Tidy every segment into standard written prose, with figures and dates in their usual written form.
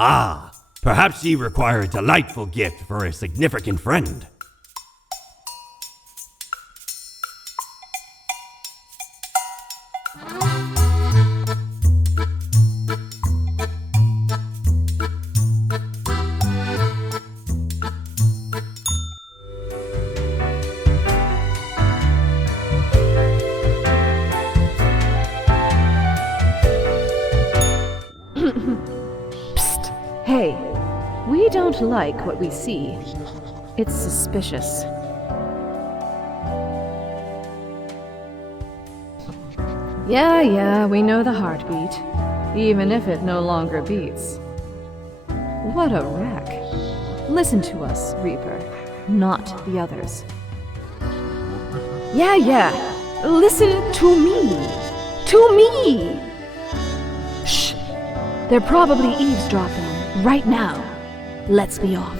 Ah, perhaps ye require a delightful gift for a significant friend. Psst! Hey, we don't like what we see. It's suspicious. Yeah, we know the heartbeat, even if it no longer beats. What a wreck. Listen to us, Reaper, not the others. Yeah, listen to me! To me! Shh! They're probably eavesdropping right now. Let's be off.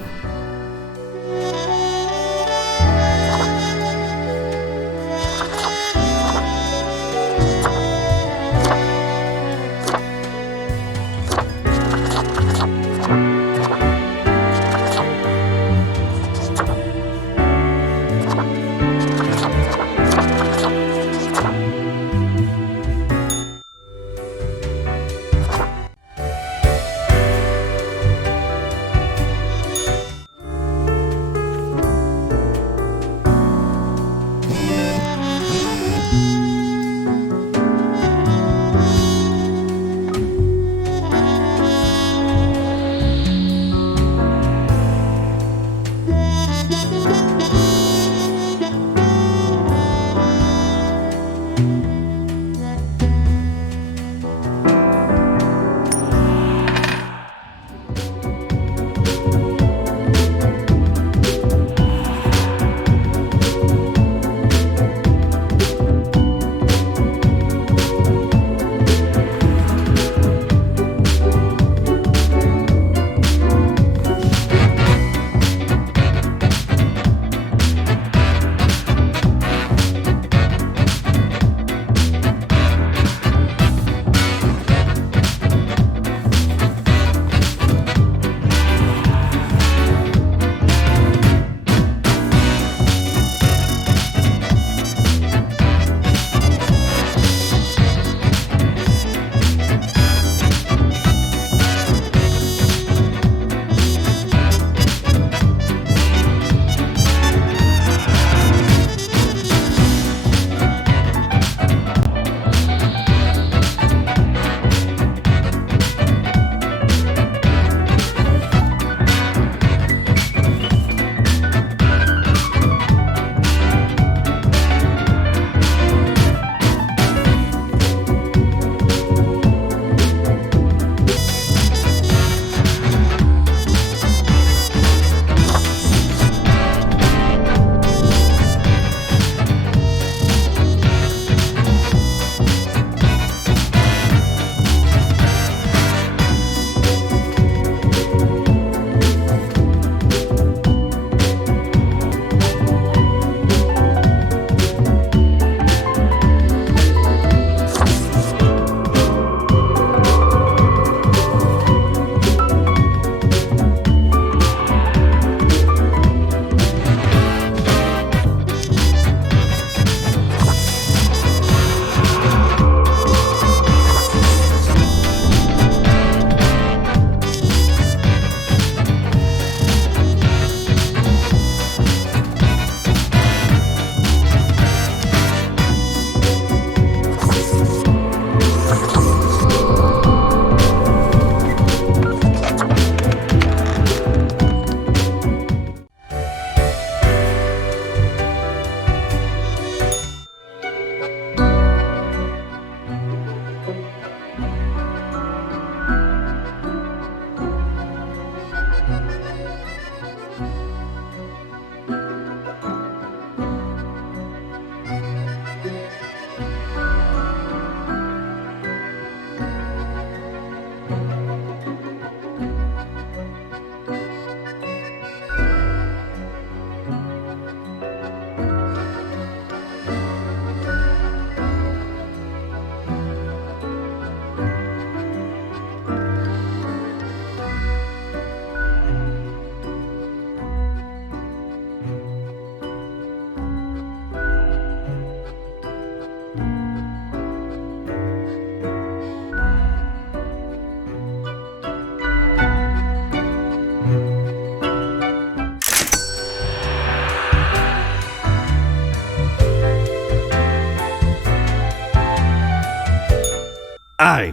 Aye,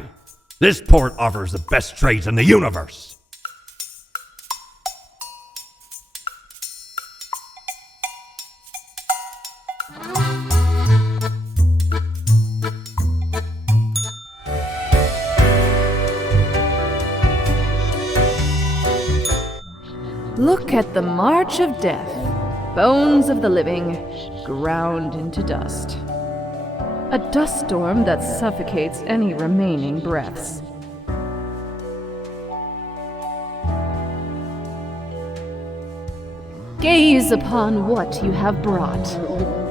this port offers the best trades in the universe. Look at the march of death, bones of the living, ground into dust. A dust storm that suffocates any remaining breaths. Gaze upon what you have brought,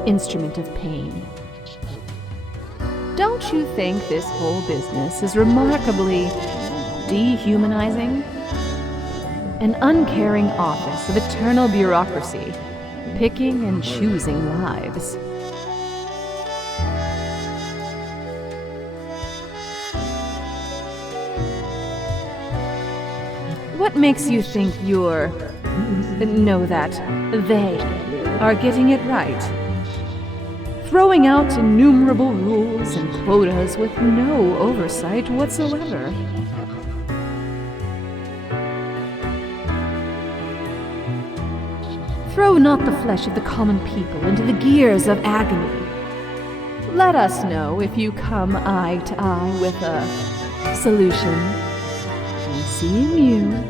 instrument of pain. Don't you think this whole business is remarkably dehumanizing? An uncaring office of eternal bureaucracy, picking and choosing lives. What makes you think they are getting it right? Throwing out innumerable rules and quotas with no oversight whatsoever. Throw not the flesh of the common people into the gears of agony. Let us know if you come eye to eye with a solution. And seeing you.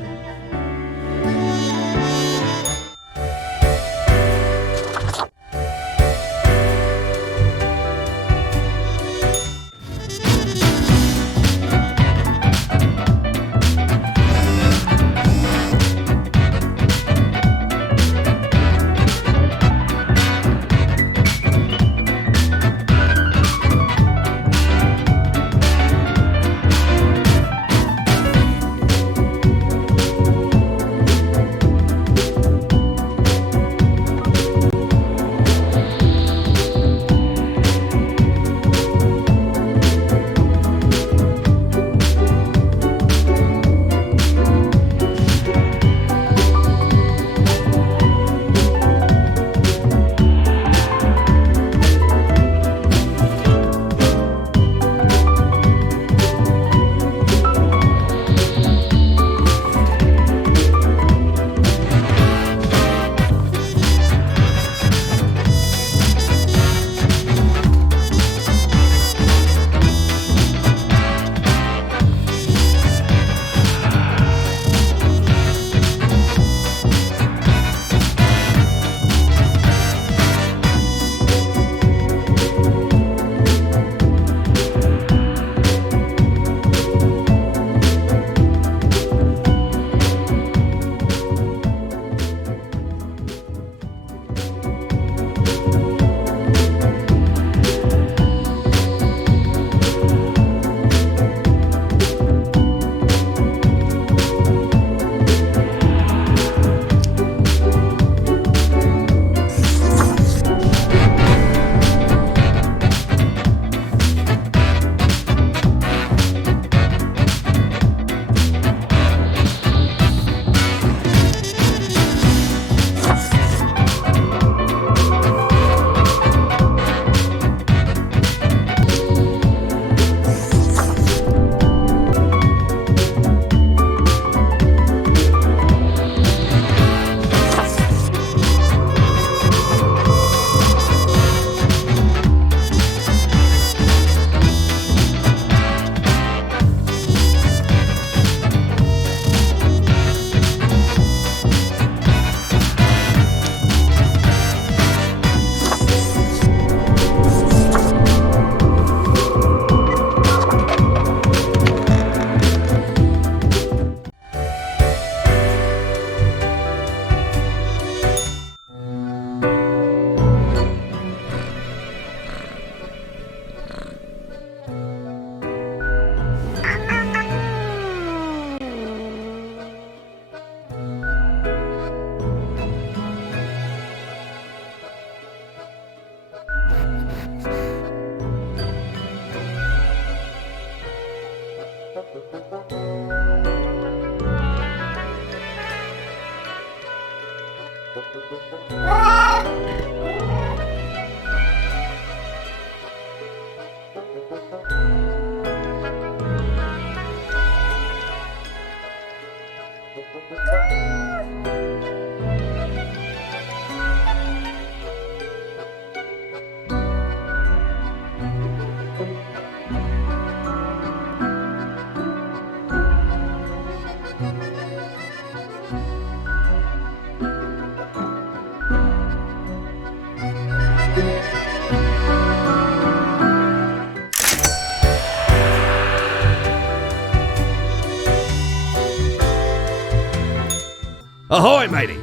Ahoy, matey!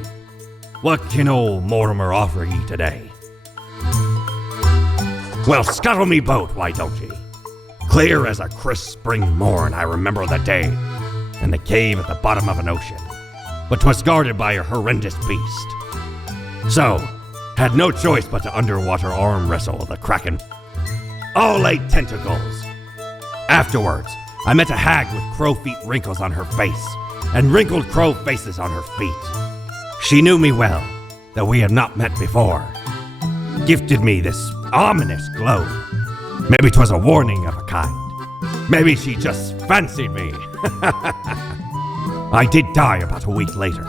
What can old Mortimer offer ye today? Well, scuttle me boat, why don't ye? Clear as a crisp spring morn, I remember the day, in the cave at the bottom of an ocean, but 'twas guarded by a horrendous beast. So, had no choice but to underwater arm wrestle the kraken. All 8 tentacles. Afterwards, I met a hag with crow feet wrinkles on her face, and wrinkled crow faces on her feet. She knew me well, though we had not met before. Gifted me this ominous glow. Maybe 'twas a warning of a kind. Maybe she just fancied me. I did die about a week later.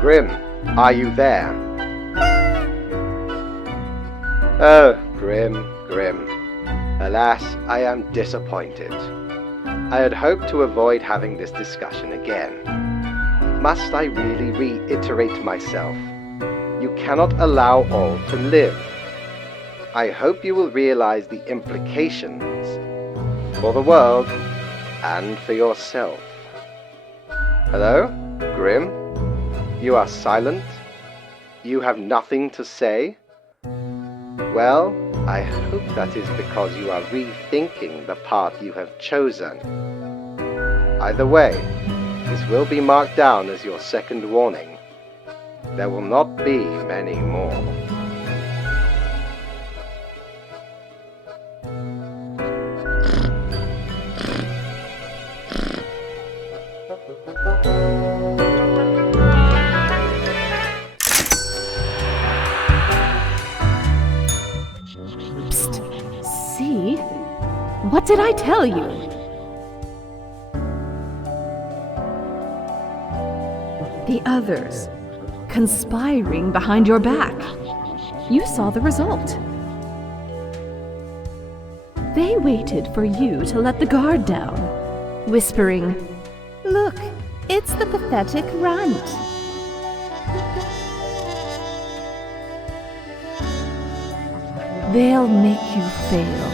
Grim, are you there? Oh, Grim, Grim. Alas, I am disappointed. I had hoped to avoid having this discussion again. Must I really reiterate myself? You cannot allow all to live. I hope you will realize the implications for the world and for yourself. Hello, Grim? You are silent? You have nothing to say? Well, I hope that is because you are rethinking the path you have chosen. Either way, this will be marked down as your second warning. There will not be many more. See? What did I tell you? The others, conspiring behind your back. You saw the result. They waited for you to let the guard down, whispering, "Look, it's the pathetic runt." they'll make you fail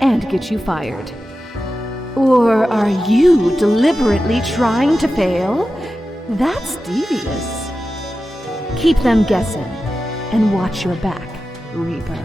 and get you fired. Or are you deliberately trying to fail? That's devious. Keep them guessing and watch your back, Reaper.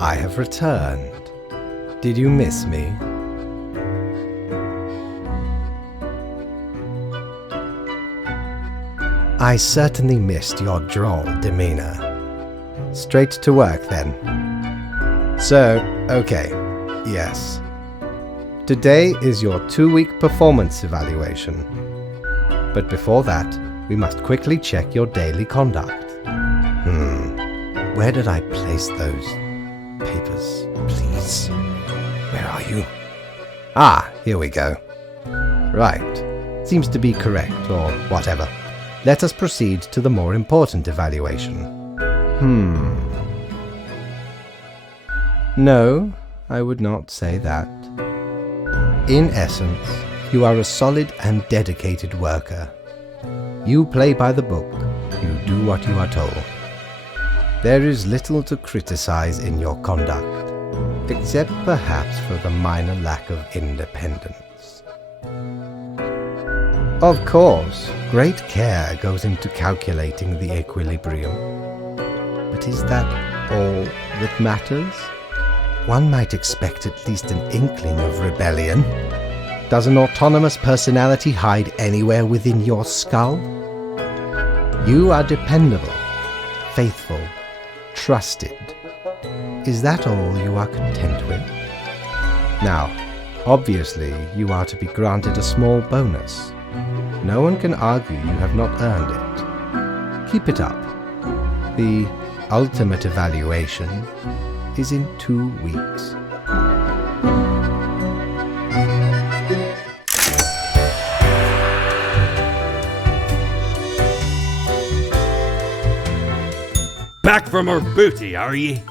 I have returned. Did you miss me? I certainly missed your droll demeanor. Straight to work then. So, okay, yes. Today is your 2-week performance evaluation. But before that, we must quickly check your daily conduct. Where did I place those papers, please? Where are you? Ah, here we go. Right. Seems to be correct, or whatever. Let us proceed to the more important evaluation. No, I would not say that. In essence, you are a solid and dedicated worker. You play by the book. You do what you are told. There is little to criticize in your conduct, except perhaps for the minor lack of independence. Of course, great care goes into calculating the equilibrium. But is that all that matters? One might expect at least an inkling of rebellion. Does an autonomous personality hide anywhere within your skull? You are dependable, faithful, trusted. Is that all you are content with? Now, obviously, you are to be granted a small bonus. No one can argue you have not earned it. Keep it up. The ultimate evaluation is in 2 weeks. Back from her booty, are ye?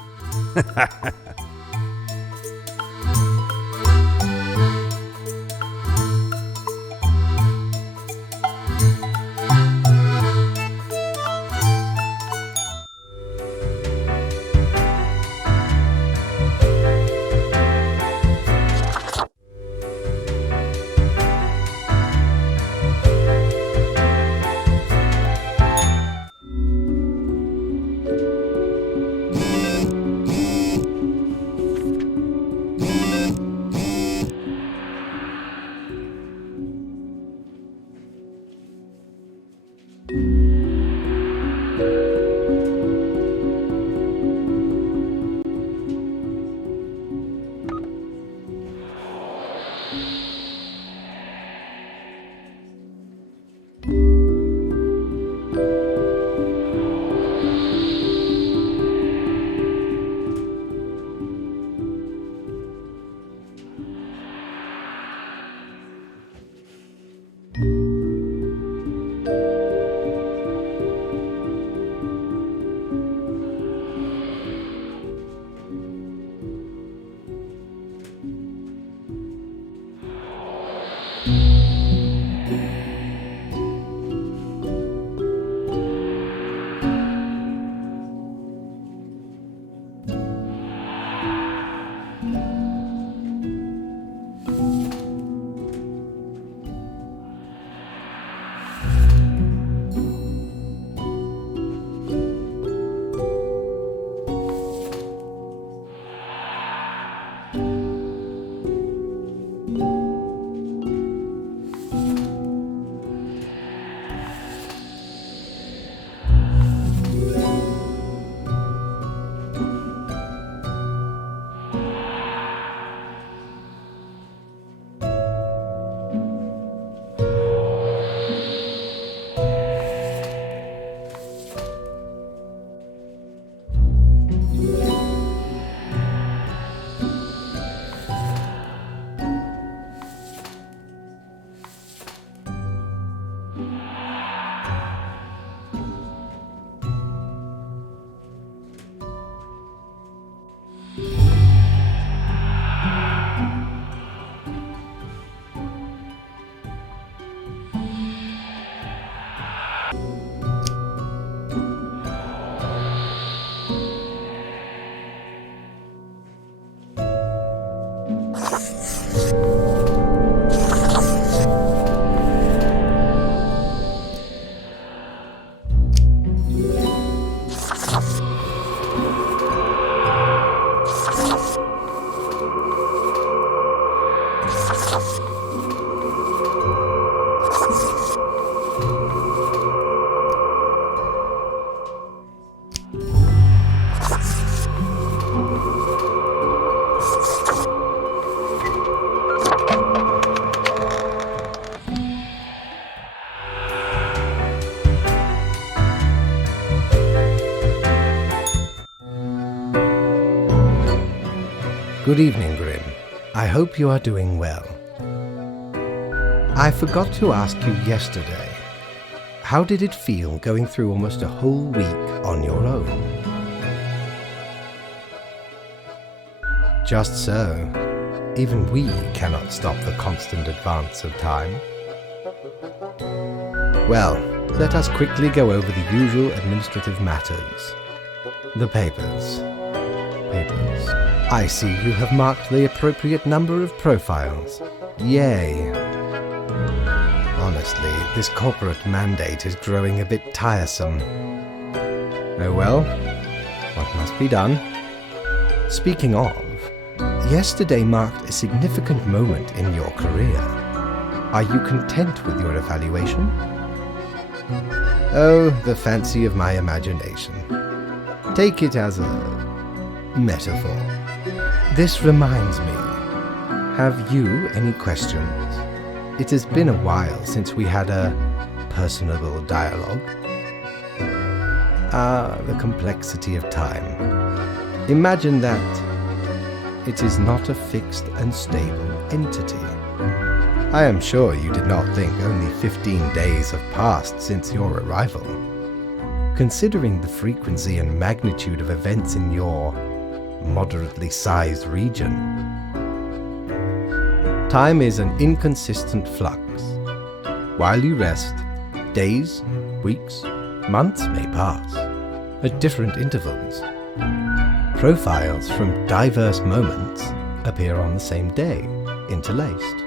Good evening, Grim. I hope you are doing well. I forgot to ask you yesterday, how did it feel going through almost a whole week on your own? Just so, even we cannot stop the constant advance of time. Well, let us quickly go over the usual administrative matters. The papers. I see you have marked the appropriate number of profiles. Yay. Honestly, this corporate mandate is growing a bit tiresome. Oh well, what must be done? Speaking of, yesterday marked a significant moment in your career. Are you content with your evaluation? Oh, the fancy of my imagination. Take it as a metaphor. This reminds me. Have you any questions? It has been a while since we had a personable dialogue. Ah, the complexity of time. Imagine that it is not a fixed and stable entity. I am sure you did not think only 15 days have passed since your arrival. Considering the frequency and magnitude of events in your moderately sized region, time is an inconsistent flux. While you rest, days, weeks, months may pass at different intervals. Profiles from diverse moments appear on the same day, interlaced,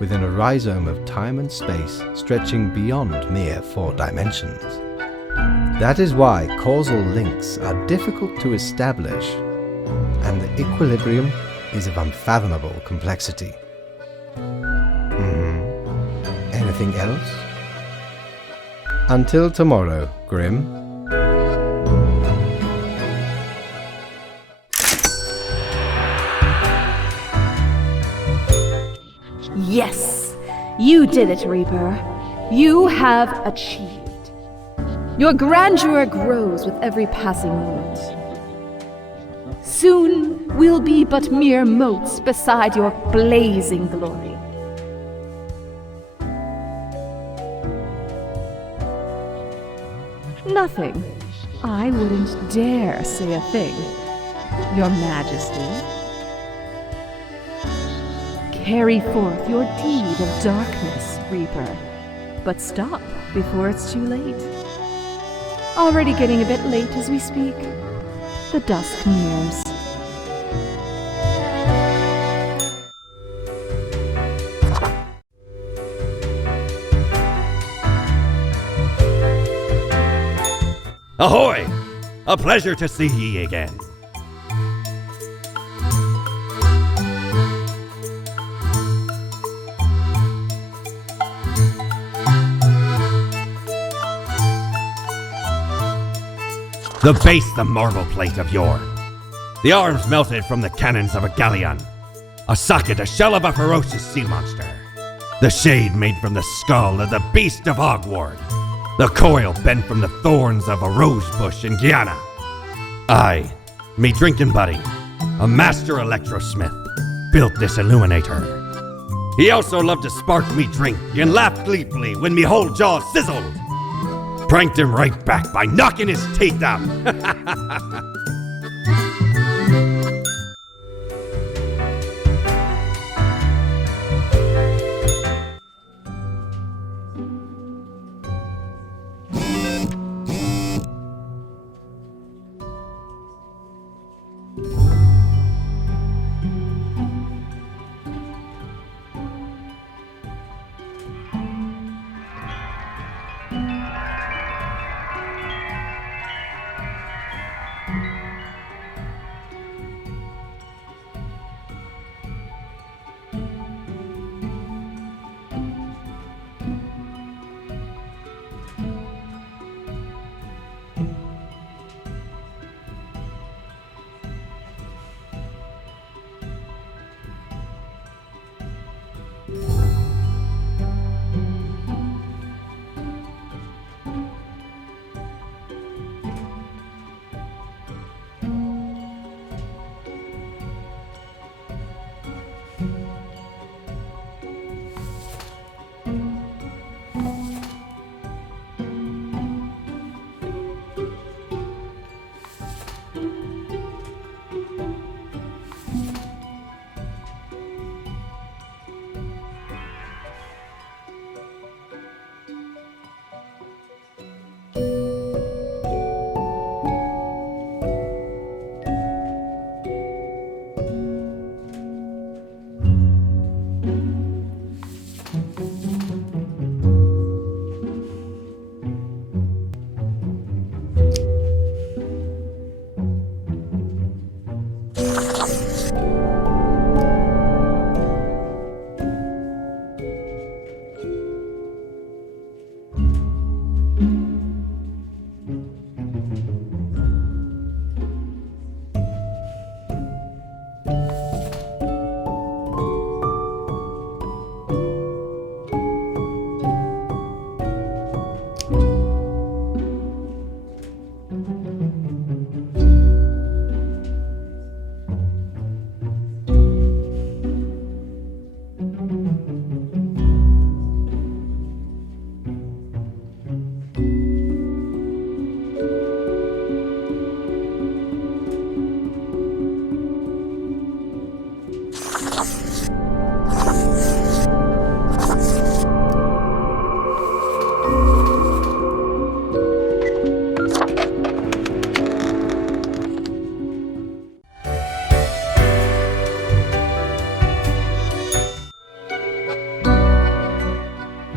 within a rhizome of time and space stretching beyond mere 4 dimensions. That is why causal links are difficult to establish, and the equilibrium is of unfathomable complexity. Anything else? Until tomorrow, Grim. Yes! You did it, Reaper. You have achieved. Your grandeur grows with every passing moment. Soon we'll be but mere motes beside your blazing glory. Nothing. I wouldn't dare say a thing, Your Majesty. Carry forth your deed of darkness, Reaper. But stop before it's too late. Already getting a bit late as we speak. The dusk nears. Ahoy! A pleasure to see ye again. The base, the marble plate of yore. The arms melted from the cannons of a galleon. A socket, a shell of a ferocious sea monster. The shade made from the skull of the beast of Hogward. The coil bent from the thorns of a rose bush in Guyana. I, me drinking buddy, a master electrosmith, built this illuminator. He also loved to spark me drink and laughed gleefully when me whole jaw sizzled. Pranked him right back by knocking his teeth out.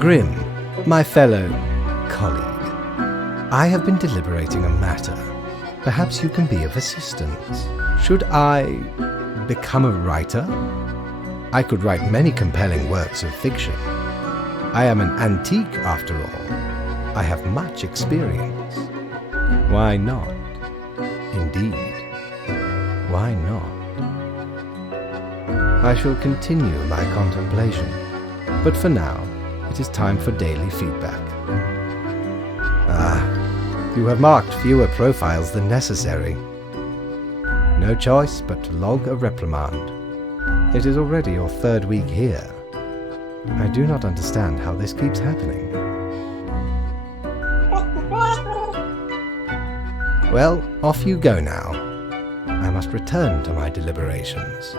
Grim, my fellow colleague, I have been deliberating a matter. Perhaps you can be of assistance. Should I become a writer? I could write many compelling works of fiction. I am an antique, after all. I have much experience. Why not? Indeed, why not? I shall continue my contemplation, but for now, it is time for daily feedback. You have marked fewer profiles than necessary. No choice but to log a reprimand. It is already your 3rd week here. I do not understand how this keeps happening. Well, off you go now. I must return to my deliberations.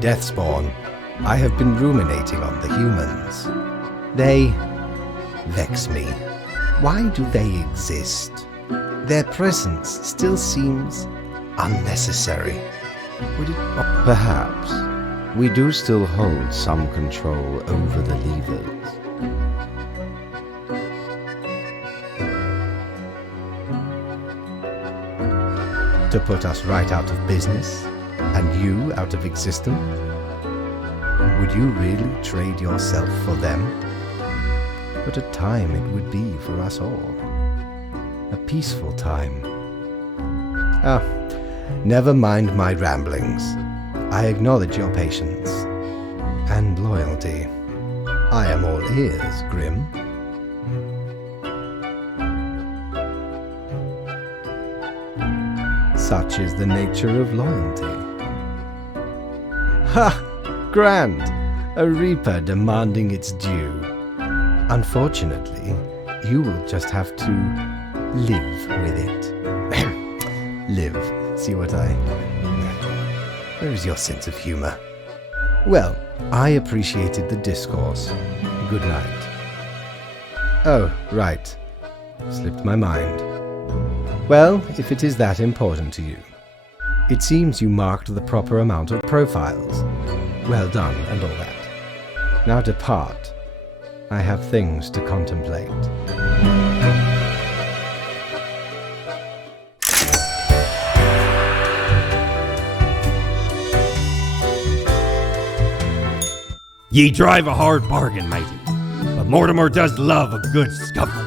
Deathspawn, I have been ruminating on the humans. They vex me. Why do they exist? Their presence still seems unnecessary. Would it... Perhaps we do still hold some control over the levers. To put us right out of business? And you out of existence? Would you really trade yourself for them? What a time it would be for us all. A peaceful time. Ah, never mind my ramblings. I acknowledge your patience and loyalty. I am all ears, Grim. Such is the nature of loyalty. Ha! Grand! A reaper demanding its due. Unfortunately, you will just have to live with it. Live. See what I... Where is your sense of humor? Well, I appreciated the discourse. Good night. Oh, right. Slipped my mind. Well, if it is that important to you. It seems you marked the proper amount of profiles. Well done and all that. Now depart. I have things to contemplate. Ye drive a hard bargain, matey, but Mortimer does love a good scuffle.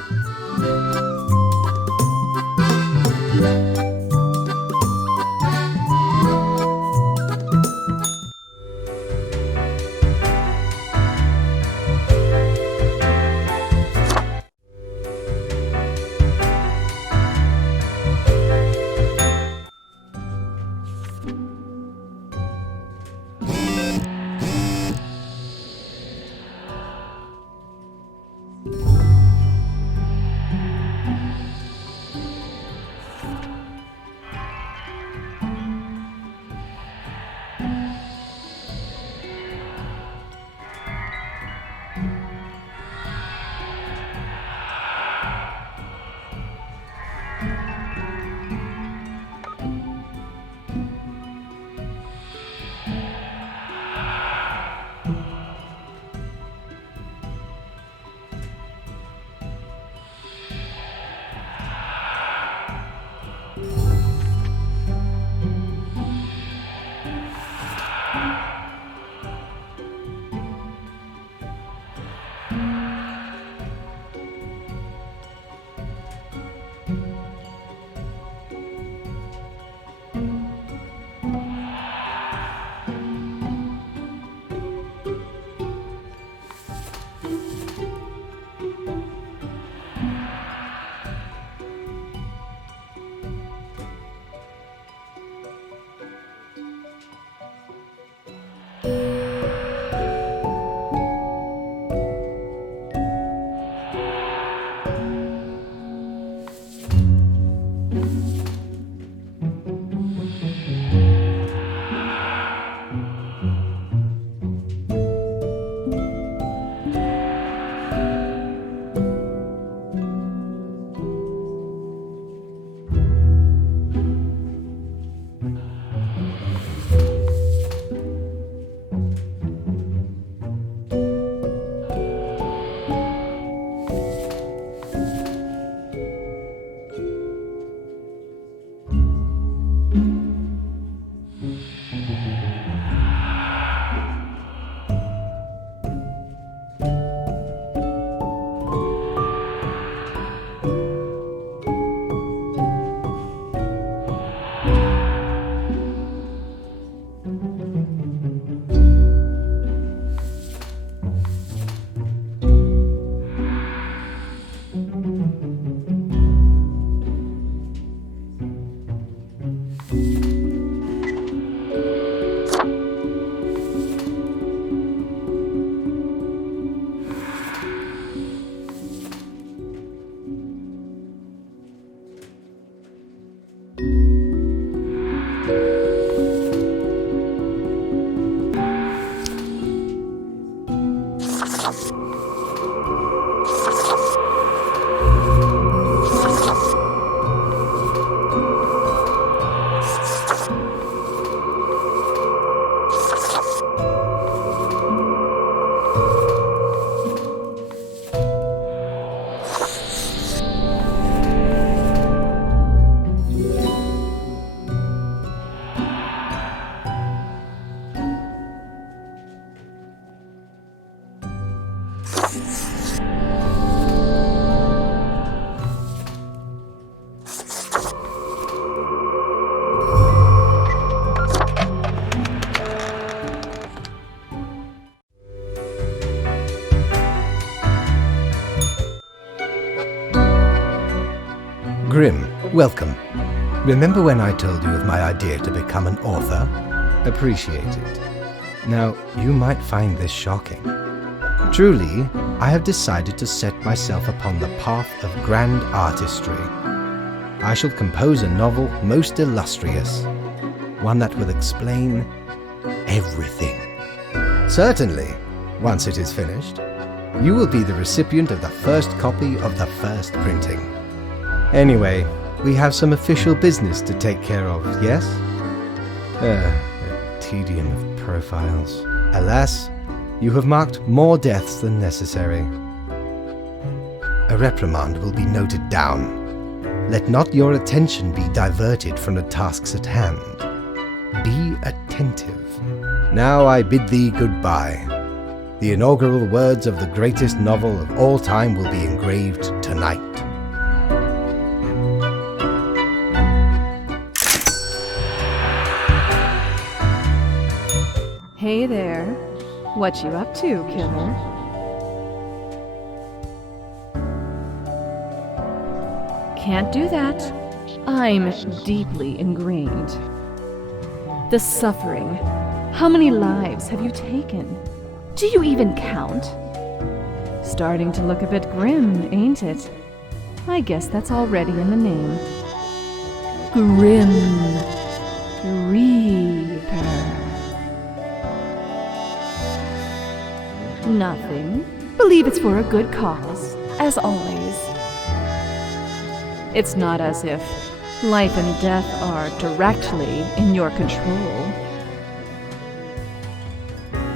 Grim, welcome. Remember when I told you of my idea to become an author? Appreciate it. Now, you might find this shocking. Truly, I have decided to set myself upon the path of grand artistry. I shall compose a novel most illustrious, one that will explain everything. Certainly, once it is finished, you will be the recipient of the first copy of the first printing. Anyway, we have some official business to take care of, yes? A tedium of profiles. Alas, you have marked more deaths than necessary. A reprimand will be noted down. Let not your attention be diverted from the tasks at hand. Be attentive. Now I bid thee goodbye. The inaugural words of the greatest novel of all time will be engraved tonight. Hey there. What you up to, killer? Can't do that. I'm deeply ingrained. The suffering. How many lives have you taken? Do you even count? Starting to look a bit grim, ain't it? I guess that's already in the name. Grim Reaper. Nothing. Believe it's for a good cause, as always. It's not as if life and death are directly in your control.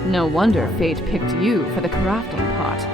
No wonder fate picked you for the crafting pot.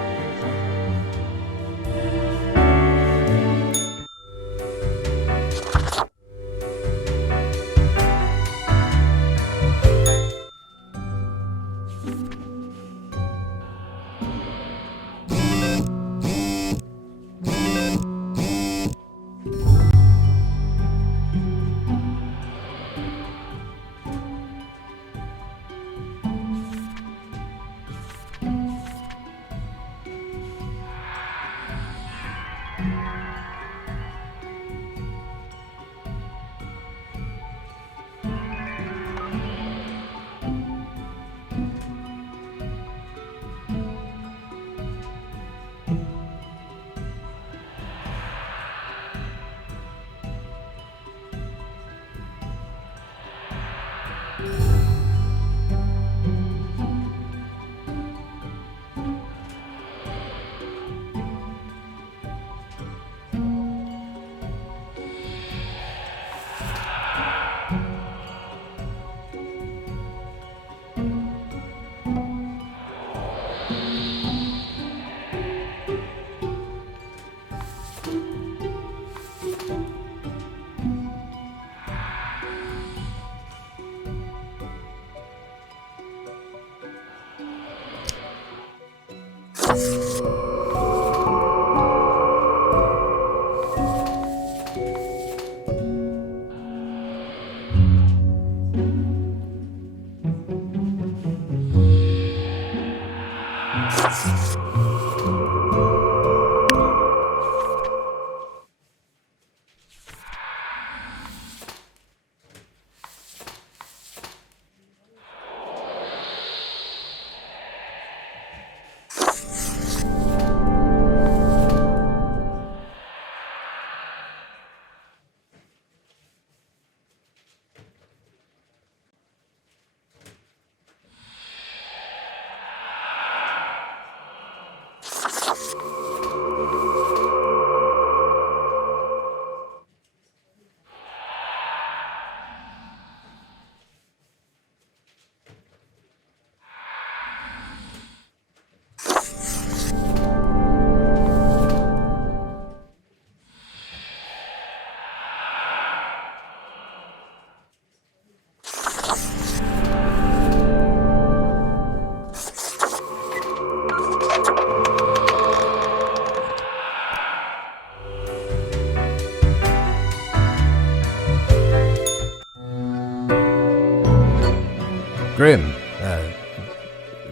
Grim,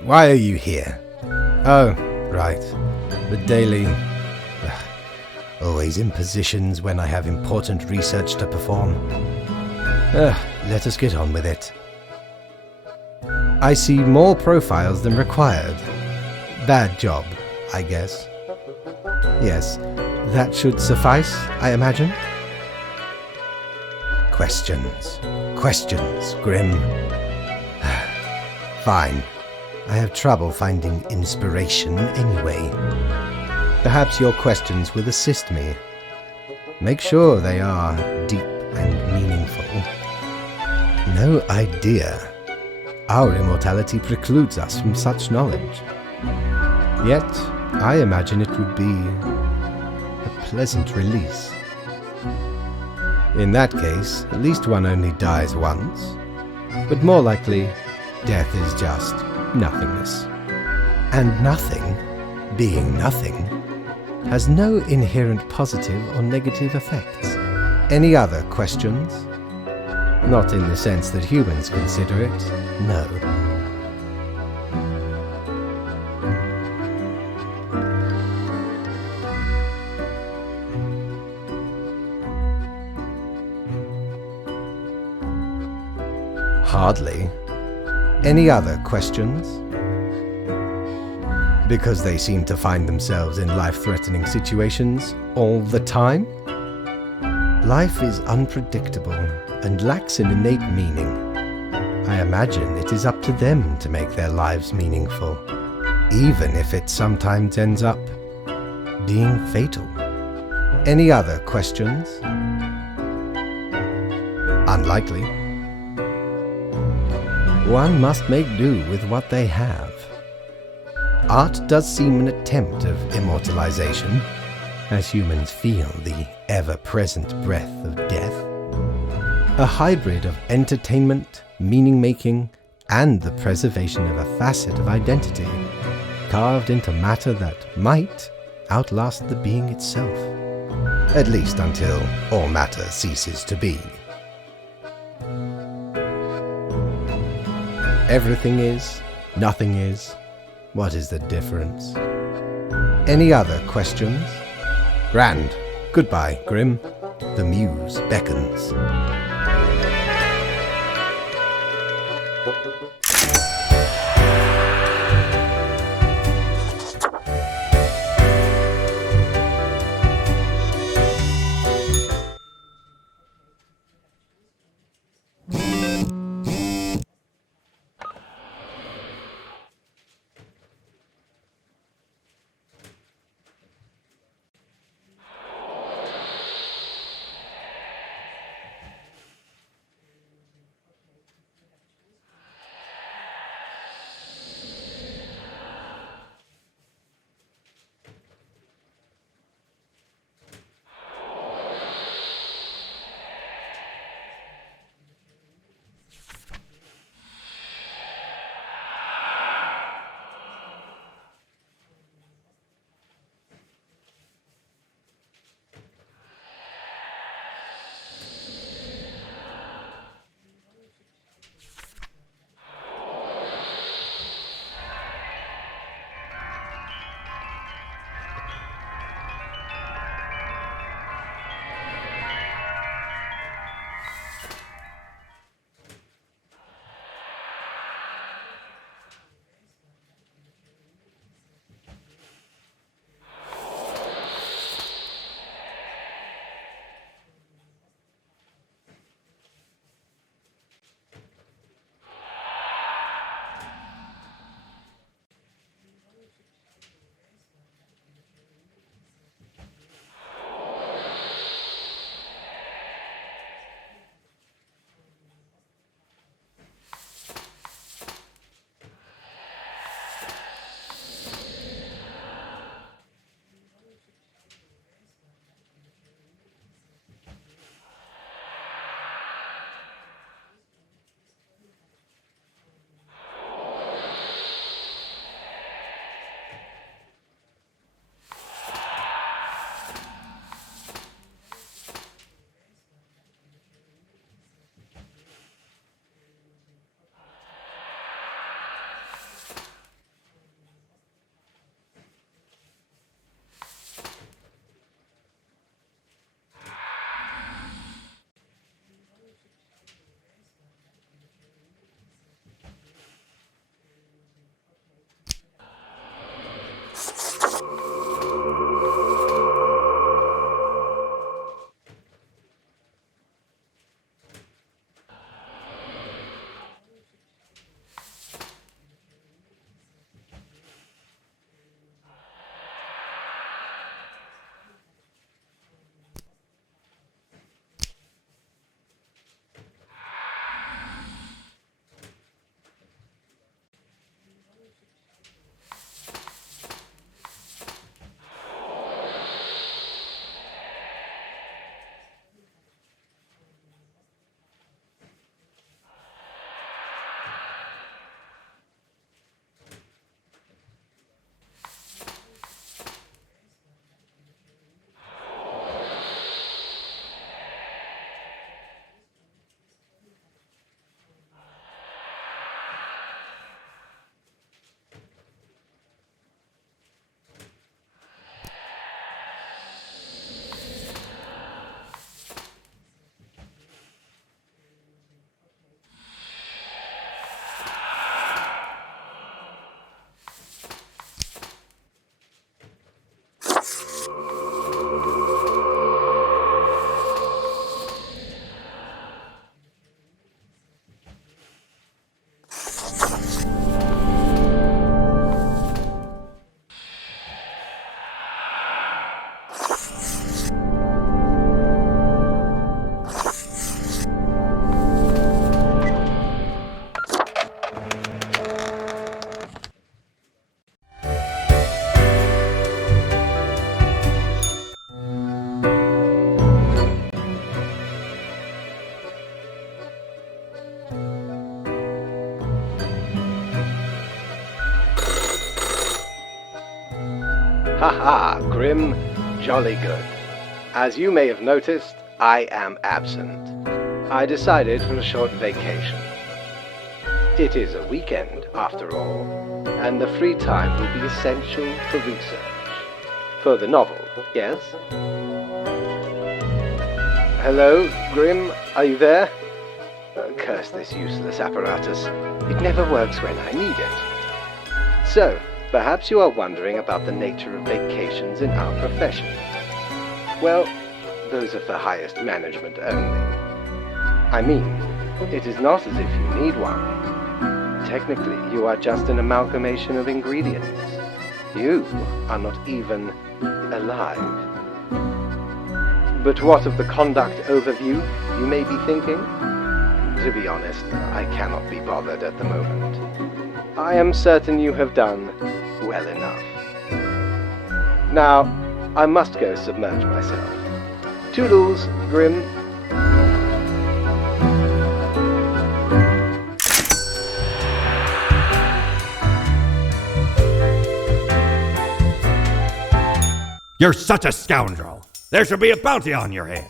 why are you here? Oh, right. The daily... Always in positions when I have important research to perform. Let us get on with it. I see more profiles than required. Bad job, I guess. Yes, that should suffice, I imagine. Questions. Questions, Grim. Fine. I have trouble finding inspiration anyway. Perhaps your questions will assist me. Make sure they are deep and meaningful. No idea. Our immortality precludes us from such knowledge. Yet, I imagine it would be a pleasant release. In that case, at least one only dies once. But more likely, death is just nothingness. And nothing, being nothing, has no inherent positive or negative effects. Any other questions? Not in the sense that humans consider it, no. Hardly. Any other questions? Because they seem to find themselves in life-threatening situations all the time? Life is unpredictable and lacks an innate meaning. I imagine it is up to them to make their lives meaningful, even if it sometimes ends up being fatal. Any other questions? Unlikely. One must make do with what they have. Art does seem an attempt of immortalization, as humans feel the ever-present breath of death. A hybrid of entertainment, meaning-making, and the preservation of a facet of identity, carved into matter that might outlast the being itself. At least until all matter ceases to be. Everything is, nothing is. What is the difference? Any other questions? Grand. Goodbye, Grim. The muse beckons. Haha, Grim, jolly good. As you may have noticed, I am absent. I decided for a short vacation. It is a weekend, after all, and the free time will be essential for research. For the novel, yes? Hello, Grim, are you there? Curse this useless apparatus. It never works when I need it. So, perhaps you are wondering about the nature of vacations in our profession. Well, those are for highest management only. I mean, it is not as if you need one. Technically, you are just an amalgamation of ingredients. You are not even alive. But what of the conduct overview, you may be thinking? To be honest, I cannot be bothered at the moment. I am certain you have done well enough. Now, I must go submerge myself. Toodles, Grim. You're such a scoundrel. There should be a bounty on your head.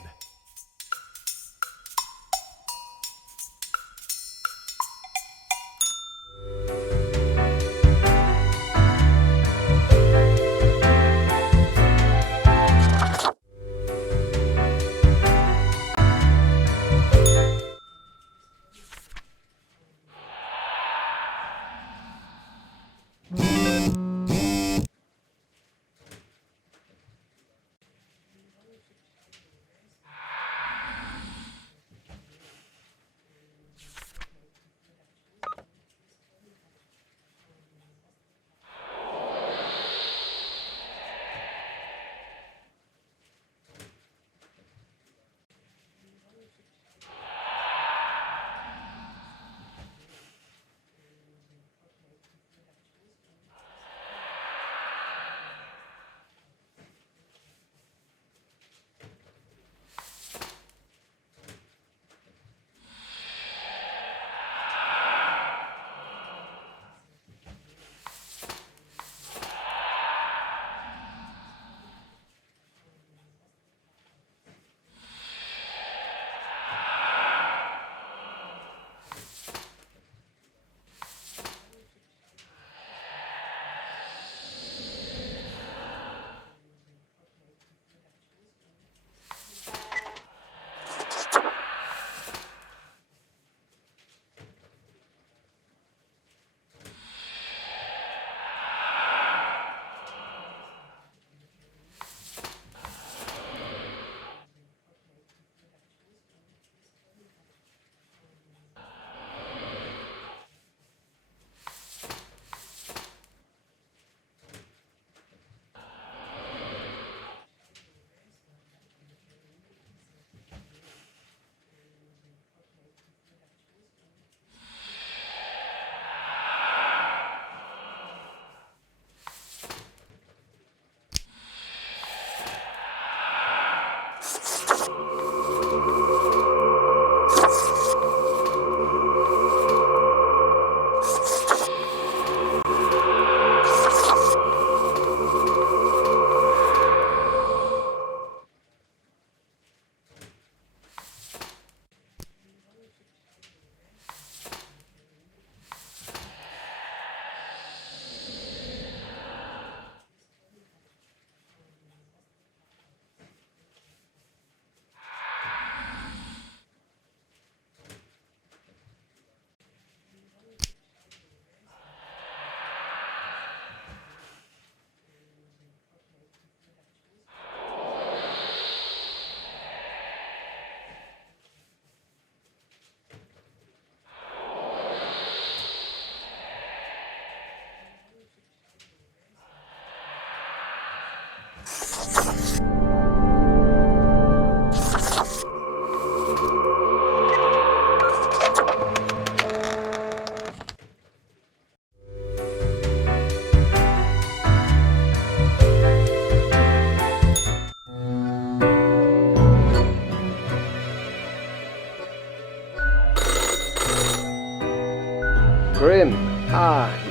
Grim,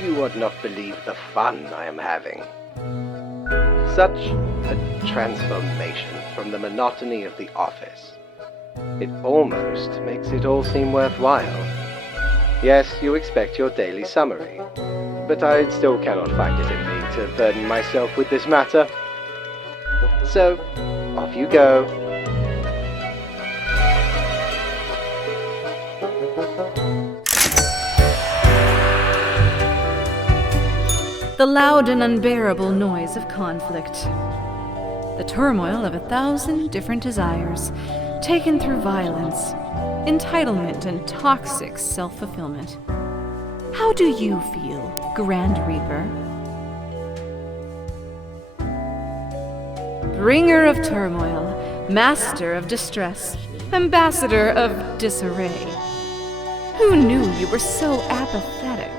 you would not believe the fun I am having. Such a transformation from the monotony of the office. It almost makes it all seem worthwhile. Yes, you expect your daily summary, but I still cannot find it in me to burden myself with this matter. So, off you go. The loud and unbearable noise of conflict. The turmoil of 1,000 different desires, taken through violence, entitlement, and toxic self-fulfillment. How do you feel, Grand Reaper? Bringer of turmoil, master of distress, ambassador of disarray. Who knew you were so apathetic?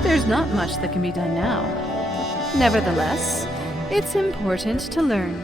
There's not much that can be done now. Nevertheless, it's important to learn.